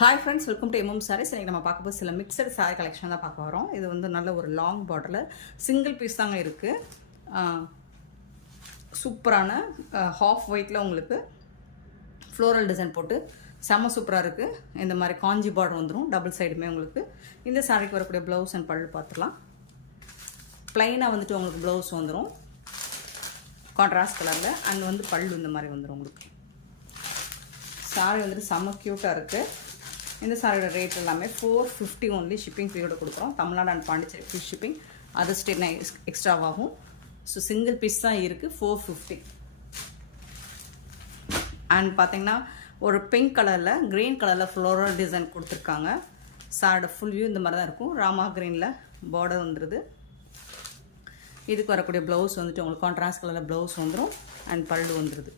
Hi friends, welcome to MM sarees. இன்றைக்கி நம்ம பார்க்க போது சில மிக்சட் சாரி கலெக்ஷன் தான் பார்க்க வரோம். இது வந்து நல்ல ஒரு லாங் பார்டரில் சிங்கிள் பீஸ் தாங்க இருக்குது. சூப்பரான ஹாஃப் ஒயிட்டில் உங்களுக்கு ஃப்ளோரல் டிசைன் போட்டு செம்ம சூப்பராக இருக்குது. இந்த மாதிரி காஞ்சி பார்டர் வந்துடும் டபுள் சைடுமே உங்களுக்கு. இந்த சாரிக்கு வரக்கூடிய ப்ளவுஸ் அண்ட் பல்லு பார்த்துக்கலாம். ப்ளைனாக வந்துட்டு உங்களுக்கு ப்ளவுஸ் வந்துடும் கான்ட்ராஸ்ட் கலரில். அண்ட் வந்து பல்லு இந்த மாதிரி வந்துடும் உங்களுக்கு. சாரி வந்துட்டு செம்ம க்யூட்டாக இருக்குது. இந்த சாரியோட ரேட் எல்லாமே 450 ஒன்லி. ஷிப்பிங் ஃப்ரீயோட கொடுக்குறோம். Tamil Nadu and Pondicherry free shipping. அது ஸ்டேட்னா எக்ஸ்ட்ராவாகும். ஸோ சிங்கிள் பீஸ் தான் இருக்குது 450. அண்ட் பார்த்தீங்கன்னா ஒரு பிங்க் கலரில் க்ரீன் கலரில் ஃப்ளோரல் டிசைன் கொடுத்துருக்காங்க. சாரோட ஃபுல் வியூ இந்த மாதிரி தான் இருக்கும். ராமா க்ரீனில் பார்டர் வந்துடுது. இதுக்கு வரக்கூடிய ப்ளவுஸ் வந்துட்டு உங்களுக்கு கான்ட்ராஸ்ட் கலரில் ப்ளவுஸ் வந்துடும் அண்ட் பல்லு வந்துடுது.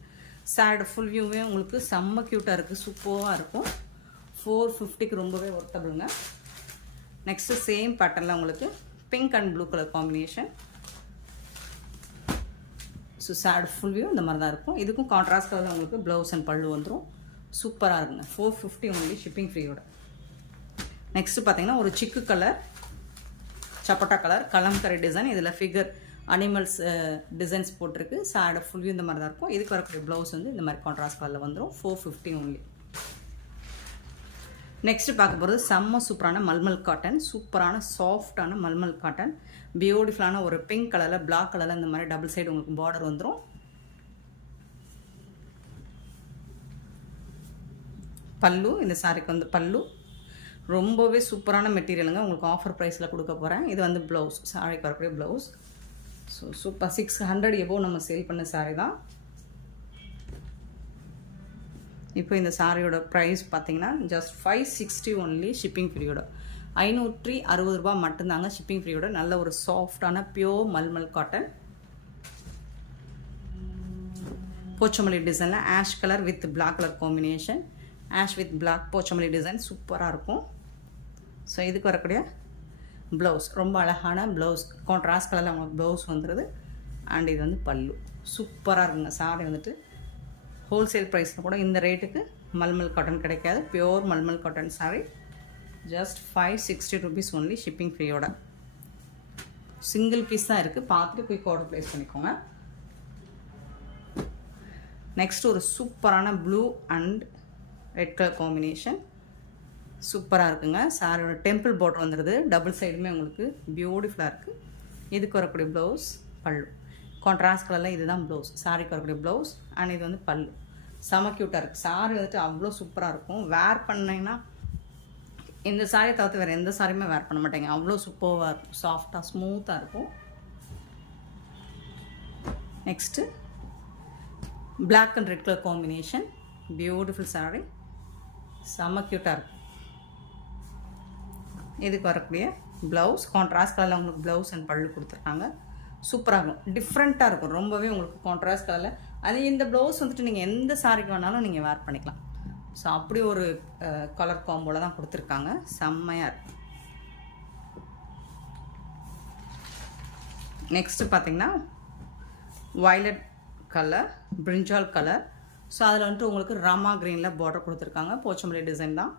சாரோட ஃபுல் வியூவே உங்களுக்கு செம்ம க்யூட்டாக இருக்குது, சூப்பராக இருக்கும். 450க்கு ரொம்பவே ஒர்த்தபிளுங்க. நெக்ஸ்ட்டு சேம் பேட்டர்னில் உங்களுக்கு pink and blue colour combination. So சாரோட ஃபுல் வியூ இந்த மாதிரி தான் இருக்கும். இதுக்கும் கான்ட்ராஸ்ட் கலரில் உங்களுக்கு ப்ளவுஸ் அண்ட் பல்லு வந்துடும். சூப்பராக இருக்குங்க. 450 ஒன்லி ஷிப்பிங் ஃப்ரீயோட. நெக்ஸ்ட்டு பார்த்தீங்கன்னா ஒரு சிக்கு கலர் சப்பட்டா கலர் கலம்கரை டிசைன். இதில் ஃபிகர் அனிமல்ஸ் டிசைன்ஸ் போட்டிருக்கு. சாரோட ஃபுல் வியூ இந்த மாதிரி தான் இருக்கும். இதுக்கு வரக்கூடிய ப்ளவுஸ் வந்து இந்த மாதிரி கான்ட்ராஸ்ட் கலரில் வந்துடும். 450 ஒன்லி. நெக்ஸ்ட்டு பார்க்க போகிறது செம்ம சூப்பரான மல்மல் காட்டன். சூப்பரான சாஃப்டான மல்மல் காட்டன். பியூட்டிஃபுல்லான ஒரு பிங்க் கலரில் பிளாக் கலரில் இந்த மாதிரி டபுள் சைடு உங்களுக்கு பார்டர் வந்துடும். பல்லு இந்த சாரிக்கு வந்து பல்லு ரொம்பவே சூப்பரான மெட்டீரியலுங்க. உங்களுக்கு ஆஃபர் ப்ரைஸில் கொடுக்க போகிறேன். இது வந்து ப்ளவுஸ், சாரிக்கு வரக்கூடிய ப்ளவுஸ். So super. 600 எபோ நம்ம சேல் பண்ண சாரி தான். இப்போ இந்த சாரியோட ப்ரைஸ் பார்த்தீங்கன்னா ஜஸ்ட் 560 ஒன்லி ஷிப்பிங் ஃப்ரீயோட. 560 ரூபா மட்டும்தாங்க ஷிப்பிங் ஃப்ரீயோட. நல்ல ஒரு சாஃப்டான பியோர் மல்மல் காட்டன். போச்சமல்லி டிசைனில் ash colour with black colour combination. Ash with black Pochampally design சூப்பராக இருக்கும். ஸோ இதுக்கு வரக்கூடிய ப்ளவுஸ் ரொம்ப அழகான ப்ளவுஸ். கான்ட்ராஸ்ட் கலரில் அவங்க ப்ளவுஸ் வந்துடுது. அண்ட் இது வந்து பல்லு. சூப்பராக இருக்குங்க. சாரி வந்துட்டு ஹோல்சேல் ப்ரைஸில் கூட இந்த ரேட்டுக்கு மல்மல் காட்டன் கிடைக்காது. Pure mulmul cotton sari. Just 560 rupees only shipping ஃப்ரீயோட. சிங்கிள் பீஸ் தான் இருக்குது. பார்த்துட்டு குயிக் ஆர்டர் ப்ளேஸ் பண்ணிக்கோங்க. நெக்ஸ்ட் ஒரு சூப்பரான blue and red colour combination. சூப்பராக இருக்குங்க. சாரியோட டெம்பிள் பார்டர் வந்துடுது. டபுள் சைடுமே உங்களுக்கு பியூட்டிஃபுல்லாக இருக்குது. இதுக்கு வரக்கூடிய ப்ளவுஸ் பல்லு. கான்ட்ராஸ்ட் கலரில் இதுதான் ப்ளவுஸ். சாரிக்கு வரக்கூடிய ப்ளவுஸ் அண்ட் இது வந்து பல்லு. செம க்யூட்டாக இருக்குது. சாரி வந்துட்டு அவ்வளோ சூப்பராக இருக்கும். வேர் பண்ணிங்கன்னா இந்த சாரியை தவிர்த்து வேறு எந்த சாரியுமே வேர் பண்ண மாட்டேங்க. அவ்வளோ சூப்பராக இருக்கும். சாஃப்டாக ஸ்மூத்தாக இருக்கும். Next black and red colour combination. Beautiful saree. செம க்யூட்டாக இருக்கும். இதுக்கு வரக்கூடிய ப்ளவுஸ் கான்ட்ராஸ்ட் கலரில் உங்களுக்கு ப்ளவுஸ் அண்ட் பல்லு கொடுத்துருக்காங்க. சூப்பராக இருக்கும். டிஃப்ரெண்ட்டாக இருக்கும். ரொம்பவே உங்களுக்கு கான்ட்ராஸ்ட் கலரில். அது இந்த ப்ளவுஸ் வந்துட்டு நீங்கள் எந்த சாரிக்கு வேணாலும் நீங்கள் வேர் பண்ணிக்கலாம். ஸோ அப்படி ஒரு கலர் காம்போவில் தான் கொடுத்துருக்காங்க. செம்மையாக இருக்கும். நெக்ஸ்ட்டு பார்த்தீங்கன்னா வயலட் கலர் பிரிஞ்சால் கலர். ஸோ அதில் வந்துட்டு உங்களுக்கு ராமா க்ரீனில் பார்டர் கொடுத்துருக்காங்க. போச்சமல்லி டிசைன் தான்.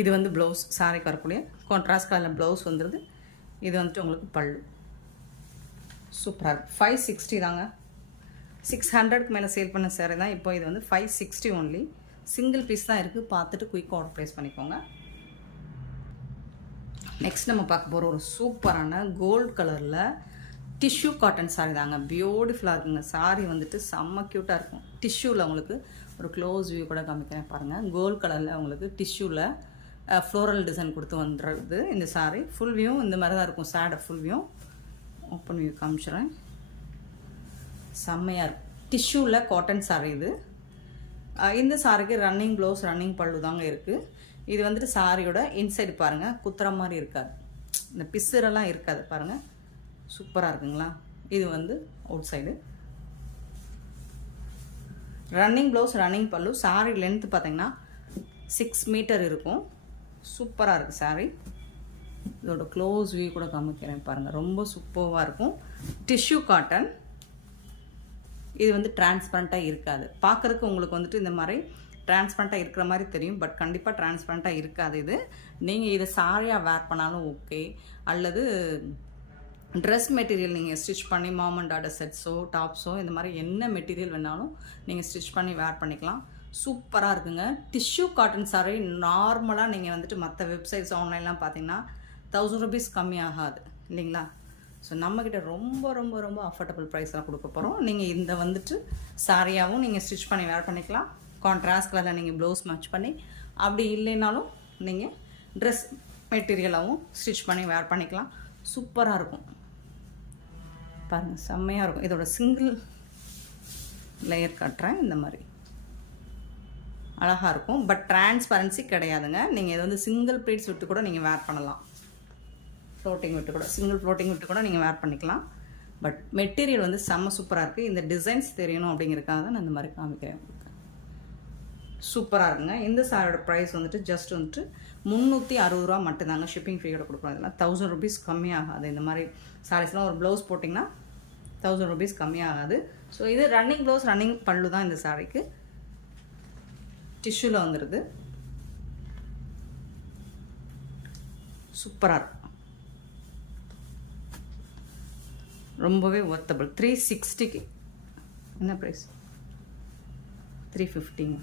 இது வந்து ப்ளவுஸ். சாரிக்கு வரக்கூடிய கான்ட்ராஸ்ட் கலரில் ப்ளவுஸ் வந்துடுது. இது வந்துட்டு உங்களுக்கு பல்லு. சூப்பராக இருக்குது. 560 தாங்க. 600க்கு மேலே சேல் பண்ண சாரி தான். இப்போ இது வந்து 560 ஒன்லி. சிங்கிள் பீஸ் தான் இருக்குது. பார்த்துட்டு குயிக் ஆர்டர் ப்ளேஸ் பண்ணிக்கோங்க. நெக்ஸ்ட் நம்ம பார்க்க போகிற ஒரு சூப்பரான கோல்டு கலரில் டிஷ்யூ காட்டன் சாரி தாங்க. பியூட்டிஃபுல்லாக இருக்குங்க. சாரி வந்துட்டு செம்ம க்யூட்டாக இருக்கும். டிஷ்யூவில் உங்களுக்கு ஒரு க்ளோஸ் வியூ கூட காமிக்கிறேன் பாருங்கள். கோல்டு கலரில் உங்களுக்கு டிஷ்யூவில் ஃப்ளோரல் டிசைன் கொடுத்து வந்துடுறது இந்த சாரி. ஃபுல் வியூ இந்த மாதிரி தான் இருக்கும். சேடை ஃபுல் வியூ ஓப்பன் வியூ காமிச்சிடுறேன். செம்மையாக இருக்கும். டிஷ்யூவில் காட்டன் சாரி இது. இந்த சாரிக்கு ரன்னிங் ப்ளவுஸ் ரன்னிங் பல்லு தாங்க இருக்குது. இது வந்துட்டு சாரியோட இன்சைடு பாருங்கள். குத்துற மாதிரி இருக்காது. இந்த பிசுரெல்லாம் இருக்காது பாருங்கள். சூப்பராக இருக்குங்களா. இது வந்து out side. Running blouse running பல்லு. சாரி லென்த்து பார்த்தீங்கன்னா 6 மீட்டர் இருக்கும். சூப்பராக இருக்குது சாரி. இதோட க்ளோஸ் வியூ கூட காமிக்கிறேன் பாருங்கள். ரொம்ப சூப்பராக இருக்கும். Tissue cotton. இது வந்து டிரான்ஸ்பரண்ட்டாக இருக்காது. பார்க்குறதுக்கு உங்களுக்கு வந்துட்டு இந்த மாதிரி டிரான்ஸ்பரண்ட்டாக இருக்கிற மாதிரி தெரியும், பட் கண்டிப்பாக டிரான்ஸ்பரண்ட்டாக இருக்காது. இது நீங்கள் இதை சாரியாக வேர் பண்ணாலும் ஓகே, அல்லது ட்ரெஸ் மெட்டீரியல் நீங்கள் ஸ்டிச் பண்ணி மாம் அண்ட் டாட்டர் செட்ஸோ டாப்ஸோ இந்த மாதிரி என்ன மெட்டீரியல் வேணாலும் நீங்கள் ஸ்டிச் பண்ணி வேர் பண்ணிக்கலாம். சூப்பராக இருக்குங்க. டிஷ்யூ காட்டன் சாரி நார்மலாக நீங்கள் வந்துட்டு மற்ற வெப்சைட்ஸ் ஆன்லைன்லாம் பார்த்தீங்கன்னா 1000 rupees கம்மியாகாது இல்லைங்களா? ஸோ நம்மக்கிட்ட ரொம்ப ரொம்ப ரொம்ப அஃபோர்டபுள் ப்ரைஸில் கொடுக்க போகிறோம். நீங்கள் இந்த வந்துட்டு சாரியாகவும் நீங்கள் ஸ்டிச் பண்ணி வேர் பண்ணிக்கலாம். கான்ட்ராஸ்ட் கலரில் நீங்கள் ப்ளவுஸ் மேட்ச் பண்ணி, அப்படி இல்லைனாலும் நீங்கள் ட்ரெஸ் மெட்டீரியலாகவும் ஸ்டிச் பண்ணி வேர் பண்ணிக்கலாம். சூப்பராக இருக்கும் பாருங்கள், செம்மையாக இருக்கும். இதோட சிங்கிள் லேயர் காட்டுறேன். இந்த மாதிரி அழகாக இருக்கும், பட் டிரான்ஸ்பரன்சி கிடையாதுங்க. நீங்கள் இது வந்து சிங்கிள் ப்ளீட்ஸ் விட்டு கூட நீங்கள் வேர் பண்ணலாம். ஃப்ளோட்டிங் விட்டு கூட, சிங்கிள் ஃப்ளோட்டிங் விட்டு கூட நீங்கள் வேர் பண்ணிக்கலாம். பட் மெட்டீரியல் வந்து செம்ம சூப்பராக இருக்குது. இந்த டிசைன்ஸ் தெரியணும் அப்படிங்கிறதுக்காக தான் நான் இந்த மாதிரி காமிக்கிறேன் உங்களுக்கு. சூப்பராக இருக்குங்க. இந்த சாரியோட ப்ரைஸ் வந்துட்டு ஜஸ்ட் வந்துட்டு 360 ரூபா மட்டும்தாங்க. ஷிப்பிங் ஃப்ரீயோட கொடுக்குறோம். இதெல்லாம் 1000 rupees கம்மியாகாது. இந்த மாதிரி சாரீஸ்லாம் ஒரு ப்ளவுஸ் போட்டிங்கன்னா 1000 rupees கம்மியாகாது. ஸோ இது ரன்னிங் ப்ளவுஸ், ரன்னிங் பல்லு தான் இந்த சாரிக்கு. டிஷ்யூவில் வந்துடுது. சூப்பராக இருக்கும், ரொம்பவே ஒர்த்தபிள். 360க்கு என்ன ப்ரைஸ்? 350ங்க.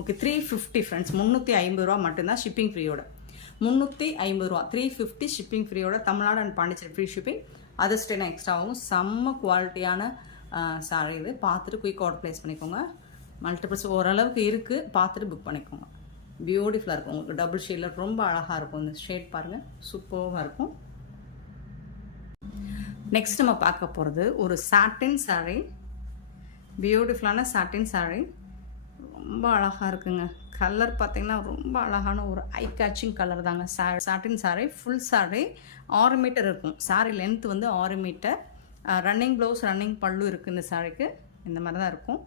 Okay, 350 friends. 350 ரூபா மட்டும்தான் ஷிப்பிங் ஃப்ரீயோட. 350 ரூபா, 350 ஷிப்பிங் ஃப்ரீயோட. Tamil Nadu and Pondicherry free shipping. அது ஸ்டேனா எக்ஸ்ட்ராவும். செம்ம குவாலிட்டியான சாரி இது. பார்த்துட்டு குயிக் ஆர்டர் ப்ளேஸ் பண்ணிக்கோங்க. மல்டிபிள்ஸ் ஓரளவுக்கு இருக்குது, பார்த்துட்டு புக் பண்ணிக்கோங்க. பியூட்டிஃபுல்லாக இருக்கும். உங்களுக்கு டபுள் ஷேடில் ரொம்ப அழகாக இருக்கும். இந்த ஷேட் பாருங்கள், சூப்பராக இருக்கும். நெக்ஸ்ட் நம்ம பார்க்க போகிறது ஒரு சாட்டின் சாரீ. பியூட்டிஃபுல்லான சாட்டின் சாரீ, ரொம்ப அழகாக இருக்குங்க. கலர் பார்த்திங்கன்னா ரொம்ப அழகான ஒரு ஐ கேச்சிங் கலர் தாங்க. சாட்டின் சாரீ, ஃபுல் சாரீ 6 மீட்டர் இருக்கும். சாரீ லென்த் வந்து 6 மீட்டர். ரன்னிங் ப்ளவுஸ், ரன்னிங் பல்லு இருக்குது இந்த சாரீக்கு. இந்த மாதிரி தான் இருக்கும்.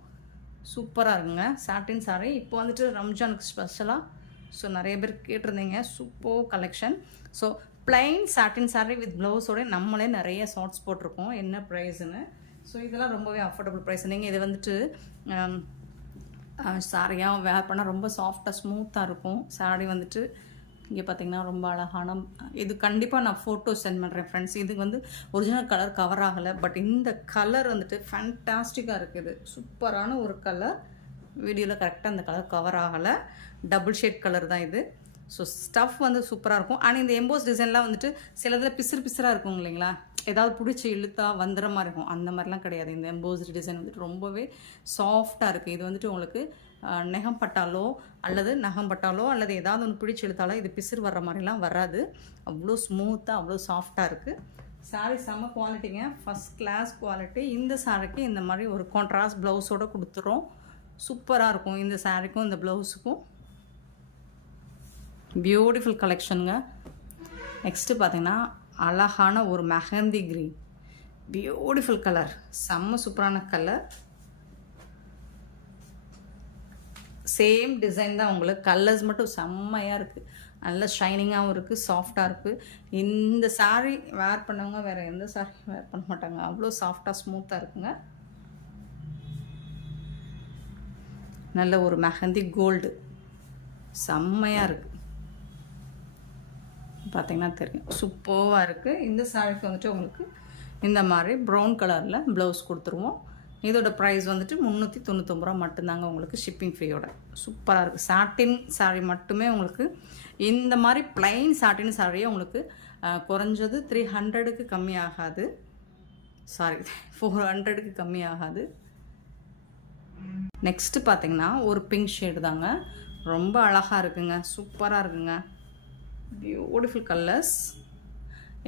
சூப்பராக இருக்குங்க சாட்டின் சாரீ. இப்போ வந்துட்டு ரம்ஜானுக்கு ஸ்பெஷலாக, ஸோ நிறைய பேர் கேட்டிருந்தீங்க. Super collection. So plain satin sari with ப்ளவுஸோட நம்மளே நிறைய ஷார்ட்ஸ் போட்டிருக்கோம் என்ன ப்ரைஸுன்னு. ஸோ இதெல்லாம் ரொம்பவே அஃபோர்டபுள் ப்ரைஸ். நீங்கள் இது வந்துட்டு சாரியாக வேர் பண்ணால் ரொம்ப சாஃப்டாக ஸ்மூத்தாக இருக்கும். சாரீ வந்துட்டு இங்கே பார்த்தீங்கன்னா ரொம்ப அழகான இது. கண்டிப்பாக நான் ஃபோட்டோ சென்ட் பண்ணுறேன் ஃப்ரெண்ட்ஸ். இதுக்கு வந்து ஒரிஜினல் கலர் கவர் ஆகலை, பட் இந்த கலர் வந்துட்டு ஃபேன்டாஸ்டிக்காக இருக்குது. சூப்பரான ஒரு கலர். வீடியோவில் கரெக்டாக அந்த கலர் கவர் ஆகலை, டபுள் ஷேட் கலர் தான் இது. ஸோ ஸ்டஃப் வந்து சூப்பராக இருக்கும். ஆனால் இந்த எம்போஸ் டிசைன்லாம் வந்துட்டு சிலதில் பிசுறாக இருக்கும் இல்லைங்களா, ஏதாவது பிடிச்சி இழுத்தா வந்துடுற மாதிரி இருக்கும். அந்த மாதிரிலாம் கிடையாது. இந்த எம்போஸ்டு டிசைன் வந்துட்டு ரொம்பவே சாஃப்டாக இருக்குது. இது வந்துட்டு உங்களுக்கு நகம் பட்டாலோ அல்லது ஏதாவது ஒன்று பிடிச்சி இழுத்தாலோ இது பிசுறு வர்ற மாதிரிலாம் வராது. அவ்வளோ ஸ்மூத்தாக, அவ்வளோ சாஃப்டாக இருக்குது. சாரீ செம்ம குவாலிட்டிங்க, ஃபஸ்ட் கிளாஸ் குவாலிட்டி. இந்த சாரிக்கு இந்த மாதிரி ஒரு கான்ட்ராஸ்ட் ப்ளவுஸோடு கொடுத்துரும். சூப்பராக இருக்கும் இந்த சாரிக்கும் இந்த ப்ளவுஸுக்கும். பியூட்டிஃபுல் கலெக்ஷனுங்க. நெக்ஸ்ட்டு பார்த்தீங்கன்னா அழகான ஒரு மெஹந்தி க்ரீன், பியூட்டிஃபுல் கலர், செம்ம சூப்பரான கலர். சேம் டிசைன் தான் உங்களுக்கு. கலர்ஸ் மட்டும் செம்மையாக இருக்குது, நல்ல ஷைனிங்காகவும் இருக்குது, சாஃப்டாக இருக்குது. இந்த சாரீ வேர் பண்ணவங்க வேறு எந்த சாரீ வேர் பண்ண மாட்டாங்க. அவ்வளோ சாஃப்டாக ஸ்மூத்தாக இருக்குங்க. நல்ல ஒரு மெஹந்தி கோல்டு, செம்மையாக இருக்குது. பார்த்திங்கன்னா தெரியும், சூப்பராக இருக்குது. இந்த சாரீக்கு வந்துட்டு உங்களுக்கு இந்த மாதிரி ப்ரௌன் கலரில் ப்ளவுஸ் கொடுத்துருவோம். இதோட ப்ரைஸ் வந்துட்டு 399 ரூபா மட்டும்தாங்க உங்களுக்கு ஷிப்பிங் ஃப்ரீயோட. சூப்பராக இருக்குது. சாட்டின் சாரீ மட்டுமே உங்களுக்கு இந்த மாதிரி ப்ளைன் சாட்டின் சாரியே உங்களுக்கு குறைஞ்சது 300க்கு கம்மி ஆகாது. 400க்கு கம்மி ஆகாது. நெக்ஸ்ட்டு பார்த்தீங்கன்னா ஒரு பிங்க் ஷேடு தாங்க, ரொம்ப அழகாக இருக்குங்க, சூப்பராக இருக்குங்க. பியூட்டிஃபுல் கலர்ஸ்,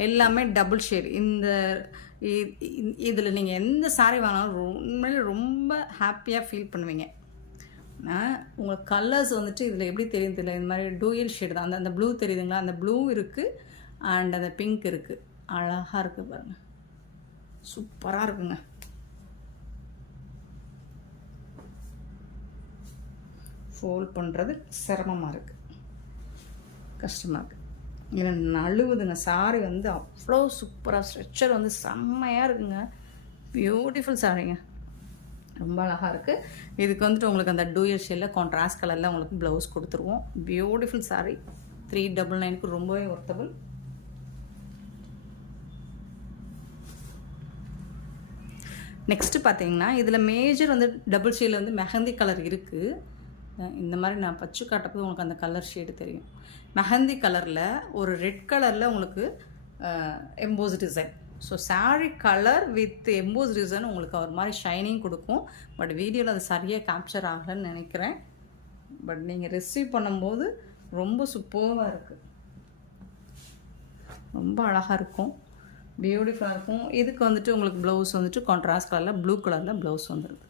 எல்லாமே டபுள் ஷேட். இதில் நீங்கள் எந்த சாரீ வாங்கினாலும் உண்மையிலே ரொம்ப ஹாப்பியாக ஃபீல் பண்ணுவீங்க. உங்களுக்கு கலர்ஸ் வந்துட்டு இதில் எப்படி தெரியும் தெரியல, இந்த மாதிரி டூயல் ஷேடு தான். அந்த ப்ளூ தெரியுதுங்களா, அந்த ப்ளூ இருக்குது அண்ட் அந்த பிங்க் இருக்குது. அழகாக இருக்குது பாருங்கள், சூப்பராக இருக்குங்க. ஃபோல்ட் பண்ணுறது சிரமமாக இருக்குது, கஷ்டமாக இருக்குது. இல்லை நழுவுதுங்க. சாரி வந்து அவ்வளோ சூப்பராக, ஸ்ட்ரெச்சர் வந்து செம்மையாக இருக்குங்க. பியூட்டிஃபுல் சாரிங்க. ரொம்ப அழகாக இருக்குது. இதுக்கு வந்துட்டு உங்களுக்கு அந்த டூயல் ஷேடில் கான்ட்ராஸ்ட் கலரில் உங்களுக்கு ப்ளவுஸ் கொடுத்துருவோம். பியூட்டிஃபுல் சாரீ. 399க்கு ரொம்பவே ஒர்த்தபிள். நெக்ஸ்ட்டு பார்த்தீங்கன்னா இதில் மேஜர் வந்து டபுள் ஷேடில் வந்து மெஹந்தி கலர் இருக்குது. இந்த மாதிரி நான் பச்சு காட்டப்போது உங்களுக்கு அந்த கலர் ஷேடு தெரியும். மெஹந்தி கலரில் ஒரு ரெட் கலரில் உங்களுக்கு EMBOSS design. So sari colour with EMBOSS design உங்களுக்கு ஒரு மாதிரி ஷைனிங் கொடுக்கும். பட் வீடியோவில் அது சரியாக கேப்சர் ஆகலைன்னு நினைக்கிறேன். பட் நீங்கள் ரிசீவ் பண்ணும்போது ரொம்ப சூப்பராக இருக்குது. ரொம்ப அழகாக இருக்கும், பியூட்டிஃபுல்லாக இருக்கும். இதுக்கு வந்துட்டு உங்களுக்கு ப்ளவுஸ் வந்துட்டு கான்ட்ராஸ்ட் கலரில் ப்ளூ கலரில் ப்ளவுஸ் வந்துடுது.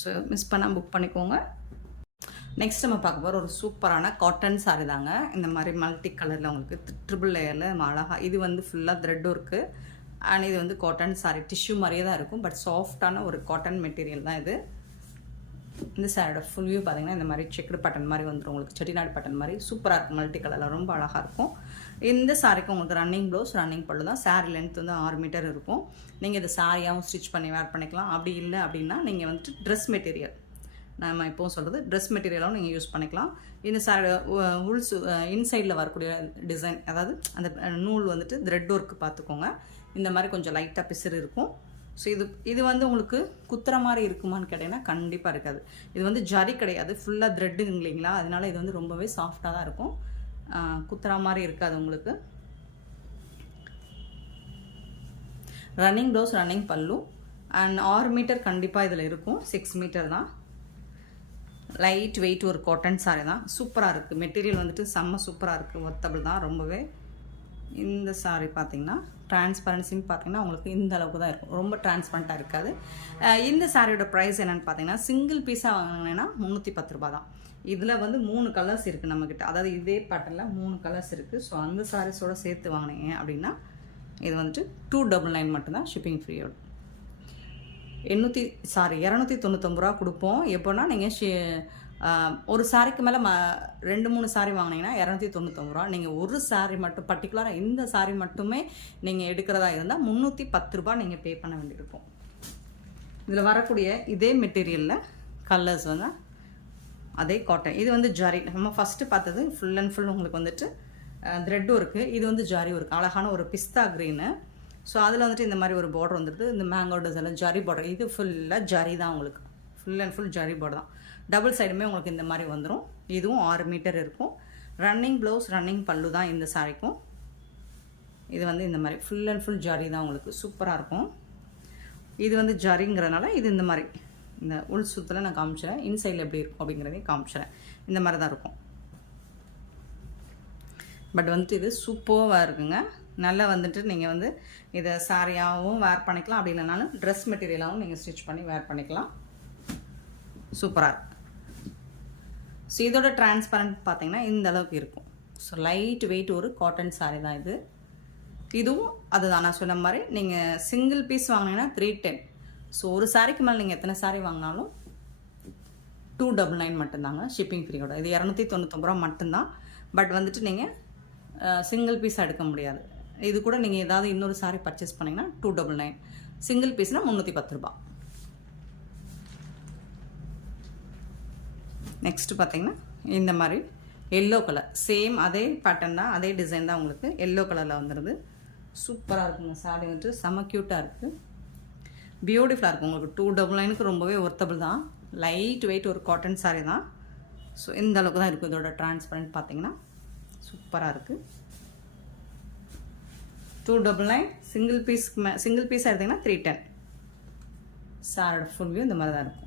ஸோ மிஸ் பண்ணால் புக் பண்ணிக்கோங்க. நெக்ஸ்ட் நம்ம பார்க்க போகிற ஒரு சூப்பரான காட்டன் சாரீ தாங்க. இந்த மாதிரி மல்டி கலரில் உங்களுக்கு ட்ரிபிள் லேயரில் அழகாக. இது வந்து ஃபுல்லாக த்ரெட்டும் இருக்குது. அண்ட் இது வந்து காட்டன் சாரீ. டிஷ்யூ மாதிரியே தான் இருக்கும், பட் சாஃப்டான ஒரு காட்டன் மெட்டீரியல் தான் இது. இந்த சாரியோட ஃபுல் வியூ பார்த்தீங்கன்னா இந்த மாதிரி செக்குடு பட்டன் மாதிரி வந்துடும் உங்களுக்கு. செட்டிநாடு பட்டன் மாதிரி சூப்பராக இருக்கும். மல்டி கலரில் ரொம்ப அழகாக இருக்கும். இந்த சாரிக்கு உங்களுக்கு ரன்னிங் ப்ளவுஸ், ரன்னிங் பல்லு தான். சாரீ லென்த் வந்து 6 மீட்டர் இருக்கும். நீங்கள் இது சாரியாகவும் ஸ்டிச் பண்ணி வேர் பண்ணிக்கலாம். அப்படி இல்லை அப்படின்னா நீங்கள் வந்துட்டு ட்ரெஸ் மெட்டீரியல், நம்ம இப்போவும் சொல்கிறது ட்ரெஸ் மெட்டீரியலாகவும் நீங்கள் யூஸ் பண்ணிக்கலாம். இந்த சாரி உள்ஸ் இன்சைடில் வரக்கூடிய டிசைன், அதாவது அந்த நூல் வந்துட்டு த்ரெட் ஒர்க்கு பார்த்துக்கோங்க. இந்த மாதிரி கொஞ்சம் லைட்டாக பிசுறு இருக்கும். ஸோ இது வந்து உங்களுக்கு குத்துற மாதிரி இருக்குமான்னு கேட்டிங்கன்னா கண்டிப்பாக இருக்காது. இது வந்து ஜரி கிடையாது, ஃபுல்லாக த்ரெட்டுங்க இல்லைங்களா, அதனால இது வந்து ரொம்பவே சாஃப்டாக தான் இருக்கும். குத்துற மாதிரி இருக்காது உங்களுக்கு. ரன்னிங் ப்ளவுஸ், ரன்னிங் பல்லு. அண்ட் 6 மீட்டர் கண்டிப்பாக இதில் இருக்கும். 6 மீட்டர் தான். லைட் வெயிட் ஒரு காட்டன் சாரீ தான். சூப்பராக இருக்குது. மெட்டீரியல் வந்துட்டு செம்ம சூப்பராக இருக்குது. ஒர்த்தபிள் தான் ரொம்பவே. இந்த சாரீ பார்த்திங்கன்னா டிரான்ஸ்பரன்சின்னு பார்த்தீங்கன்னா உங்களுக்கு இந்த அளவுக்கு தான் இருக்கும். ரொம்ப டிரான்ஸ்பரண்ட்டாக இருக்காது. இந்த சாரியோட ப்ரைஸ் என்னென்னு பார்த்தீங்கன்னா சிங்கிள் பீஸாக வாங்கினீங்கன்னா 310 ரூபா தான். இதில் வந்து 3 கலர்ஸ் இருக்குது நம்மக்கிட்ட. அதாவது இதே பேட்டர்னில் 3 கலர்ஸ் இருக்குது. ஸோ அந்த சாரீஸோடு சேர்த்து வாங்கினீங்க அப்படின்னா இது வந்துட்டு 299 மட்டும்தான் ஷிப்பிங் ஃப்ரீயோட. 299 ரூபா கொடுப்போம். எப்போனா நீங்கள் ஒரு சாரிக்கு மேலே 2-3 சாரி வாங்கினீங்கன்னா 299 ரூபா. நீங்கள் ஒரு சாரி மட்டும் பர்டிகுலராக இந்த சாரி மட்டுமே நீங்கள் எடுக்கிறதா இருந்தால் 310 ரூபா நீங்கள் பே பண்ண வேண்டியிருக்கும். இதில் வரக்கூடிய இதே மெட்டீரியலில் கலர்ஸ் வந்து அதே காட்டன். இது வந்து ஜரி. நம்ம ஃபஸ்ட்டு பார்த்தது ஃபுல் அண்ட் ஃபுல் உங்களுக்கு வந்துட்டு த்ரெட்டும் இருக்குது. இது வந்து ஜரி ஒர்க், அழகான ஒரு பிஸ்தா க்ரீனு. ஸோ அதில் வந்துட்டு இந்த மாதிரி ஒரு பார்டர் வந்துடுது. இந்த மேங்கோ டிசைனில் ஜரி பார்டர். இது ஃபுல்லாக ஜரி தான் உங்களுக்கு. Full and full zari border தான். டபுள் சைடுமே உங்களுக்கு இந்த மாதிரி வந்துடும். இதுவும் 6 மீட்டர் இருக்கும். ரன்னிங் ப்ளவுஸ், ரன்னிங் பல்லு தான் இந்த சாரிக்கும். இது வந்து இந்த மாதிரி ஃபுல் அண்ட் ஃபுல் ஜரி தான் உங்களுக்கு. சூப்பராக இருக்கும். இது வந்து ஜரிங்கிறதுனால இது இந்த மாதிரி இந்த உள் சுத்தில் நான் காமிச்சிடறேன். இன்சைடில் எப்படி இருக்கும் அப்படிங்கிறதையும் காமிச்சிடறேன். இந்த மாதிரி தான் இருக்கும். பட் வந்துட்டு இது சூப்பராக இருக்குங்க. நல்லா வந்துட்டு நீங்கள் வந்து இதை சாரியாகவும் வேர் பண்ணிக்கலாம். அப்படி இல்லைனாலும் ட்ரெஸ் மெட்டீரியலாகவும் நீங்கள் ஸ்டிச் பண்ணி வேர் பண்ணிக்கலாம். சூப்பராக இருக்கும். ஸோ இதோட டிரான்ஸ்பரண்ட் பார்த்தீங்கன்னா இந்த அளவுக்கு இருக்கும். ஸோ லைட் வெயிட் ஒரு காட்டன் சாரீ தான் இது. இதுவும் அதுதான் நான் சொன்ன மாதிரி நீங்கள் சிங்கிள் பீஸ் வாங்கினீங்கன்னா 310. ஸோ ஒரு சாரிக்கு மேலே நீங்கள் எத்தனை சாரீ வாங்கினாலும் 299 மட்டும்தாங்க ஷிப்பிங் ஃப்ரீயோட. இது 299 ரூபா மட்டும்தான். பட் வந்துட்டு நீங்கள் சிங்கிள் பீஸ் எடுக்க முடியாது. இது கூட நீங்கள் ஏதாவது இன்னொரு சாரீ பர்ச்சேஸ் பண்ணிங்கன்னா 299. சிங்கிள் பீஸ்னால் 310 ரூபா. நெக்ஸ்ட்டு பார்த்தீங்கன்னா இந்த மாதிரி எல்லோ கலர், சேம் அதே பேட்டர்ன் தான், அதே டிசைன் தான் உங்களுக்கு எல்லோ கலரில் வந்துடுது. சூப்பராக இருக்குங்க. சாரீ வந்துட்டு செம்ம க்யூட்டாக இருக்குது, பியூட்டிஃபுல்லாக இருக்கும். உங்களுக்கு 299க்கு ரொம்பவே ஒர்த்தபிள் தான். லைட் வெயிட் ஒரு காட்டன் சாரீ தான். ஸோ இந்த அளவுக்கு தான் இருக்கும். இதோட டிரான்ஸ்பரண்ட் பார்த்தீங்கன்னா சூப்பராக இருக்குது. 299. சிங்கிள் பீஸ் எடுத்திங்கன்னா 310. சாரோட ஃபுல் வியூ இந்த மாதிரி தான் இருக்கும்.